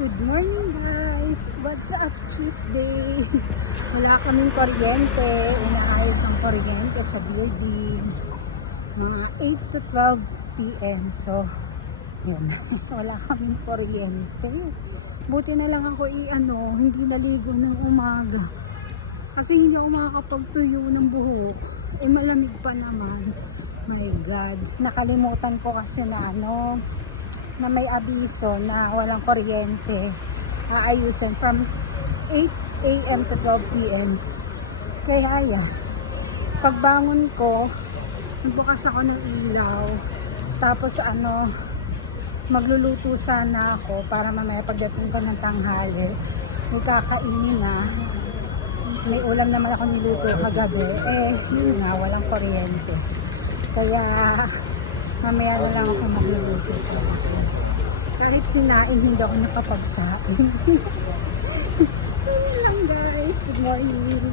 Good morning guys! What's up Tuesday? Wala kaming kuryente. Inaayos ang kuryente sa building. Mga 8 to 12 p.m. So, yun. Wala kaming kuryente. Buti na lang ako hindi naligo ng umaga. Kasi hindi ako makakapagtuyo ng buhok. Malamig pa naman. My God. Nakalimutan ko kasi na na may abiso na walang kuryente. Aayusin from 8 a.m. to 12 p.m. Kaya yan. Pagbangon ko, nagbukas ako ng ilaw. Tapos magluluto sana ako para mamaya pagdating ko ng tanghali, may kakainin na. May ulam naman ako niluto kagabi. Yun nga, walang kuryente. Kaya mamaya na lang ako magluluto. Kahit sinain, hindi ako nakapagsain. Yun lang guys. Good morning.